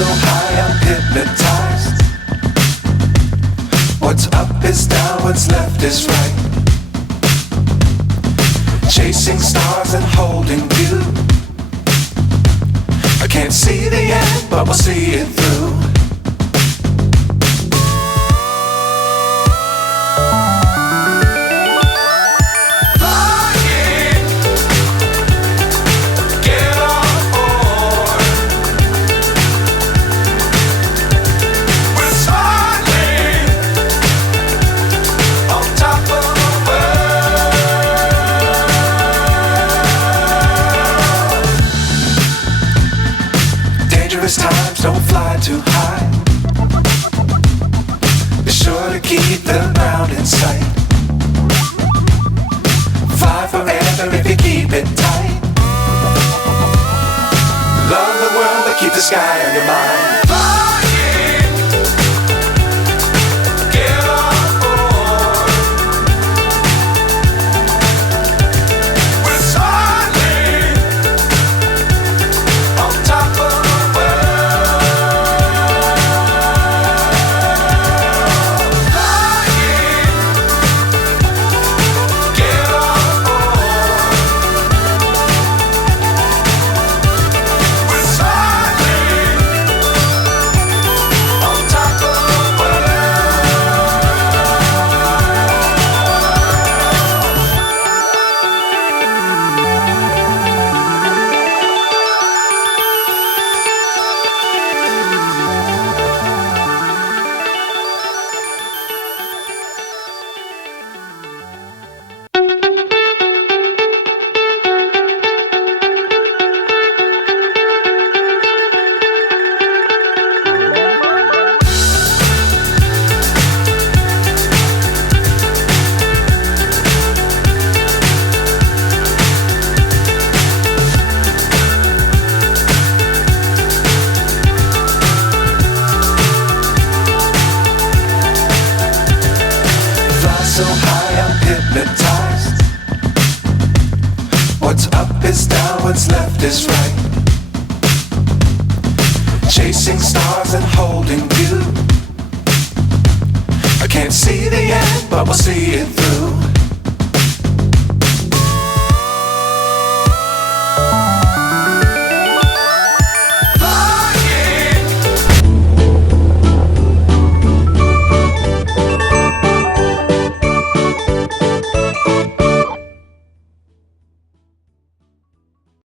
so high I'm hypnotized. What's up is down, what's left is right. Chasing stars and holding you. I can't see the end, but we'll see it through. Times don't fly too high. Be sure to keep the ground in sight. Fly forever if you keep it tight. Love the world but keep the sky on your mind. So high I'm hypnotized. What's up is down, what's left is right. Chasing stars and holding you. I can't see the end, but we'll see it through.